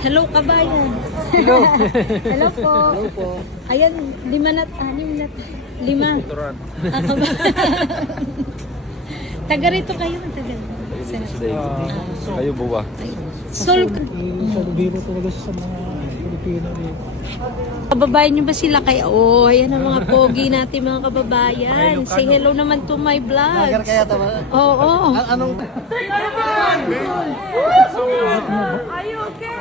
Hello, kabayan. Hello. Hello po. Hello po. Ayan, 5 na, 6 na. 5. Taga rito kayo, taga. Kayo buwa. Sol, Sa biro talaga sa mga Pilipino. kababayan nyo ba sila kaya? Oh, ayan ang mga pogi natin mga kababayan. Say hello naman to my vlog. Kaya tama. Oo. Anong... Are you okay?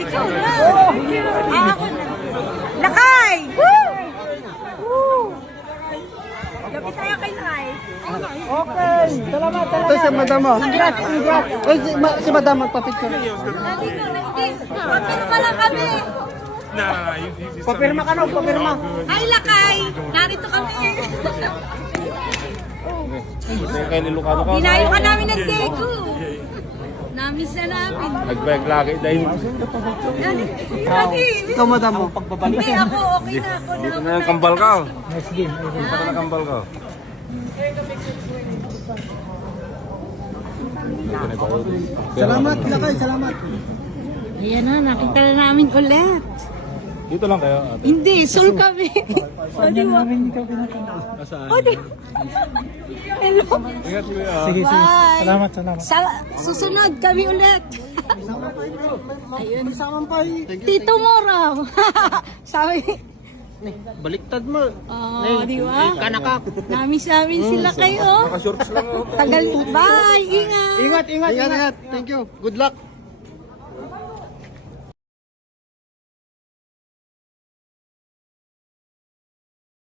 Ikaw na. Ako na. Lakay! Woo! Lapit tayo kay Lakay. Okay. Salamat. Ito si Madam mo. Congrats. Oy, si Madam magpa-picture. Papirma lang kami. Papirma ka no, papirma. Ay, Lakay! Narito kami. Kaya nilukano ka. Dinayo ka namin ng Daegu. Namiss na namin. Nagbayag lagi dahil. Ikaw Madam mo. Hindi ako, okay na ako. Dito na yung kambal ka. Nice game. Dito na kambal ka. Salamat, Lakay. Salamat. Ayan na, nakita na namin ulit. Dito lang kayo. Ate. Hindi, sul kami. Saan namin ikaw pinatanda? Nasaan? O, di. Hello. Ingat mo yan. Sige, sige. Bye. Salamat. Sa susunod kami ulit. Ayun. Isama pa Tito Moro. Sabi, Baliktad mo. oh, di ba? Kanaka. Namiss namin sila kayo. Naka-shorts lang ako. Tagal. Bye, ingat. Ingat. Thank you. Good luck.